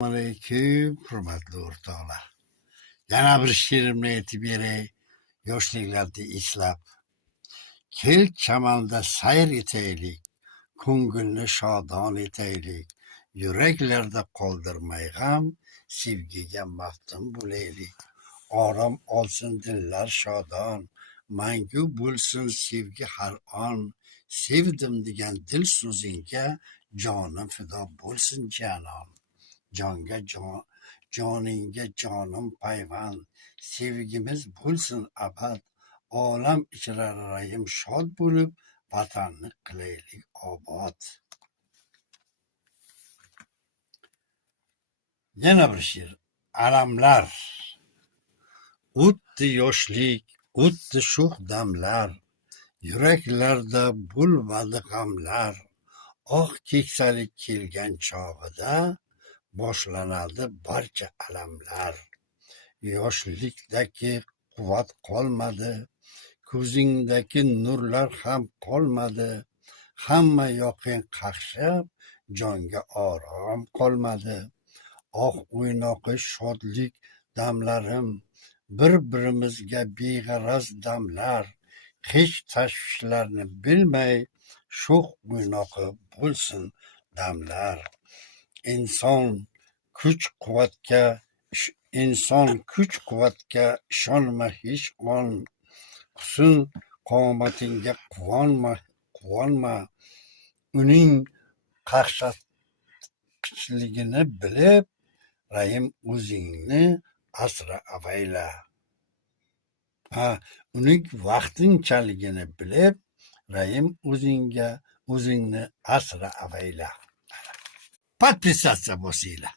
Aleyküm, hurmatli o'rtoqlar. Yana bir she'rimni aytib beray, yoshliklarni eslab. Kel chamonda sayr etaylik, ko'ngilni shodon etaylik. Yuraklarda qoldirmay g'am, sevgiga maftun bo'laylik. Orom olsin dillar shodon, mangu bo'lsin sevgi har on. Sevdim degan dil so'zingga, jonim fido bo'lsin janon. Jonga joningga jonim payvand, sevgimiz bo'lsin abad. Olam ichra rayim shod bo'lib, vatanni qilaylik obod. Yana bir she'r. Alamlar. O'tdi yoshlik, o'tdi sho'x damlar, yuraklarda bo'lmadi g'amlar. Oq keksalik kelgan chog'ida boshlanadi barcha alamlar. Yoshlikdagi quvvat qolmadi, ko'zingdagi nurlar ham qolmadi. Hamma yoqing qaqshab, jonga orom qolmadi. Oq o'ynoqi shodlik damlarim, bir-birimizga beg'araz damlar. Hech tashvishlarni bilmay, sho'x o'ynoqi bo'lsin damlar. Inson kuch-quvvatga ishonma hech on. Husn qomatingga quvonma. Uning qaqshatqichligini bilib, Raim o'zingni asra avayla. Uning vaqtinchaligini bilib, Raim o'zingni asra avayla. Podpisatsiya bosinglar.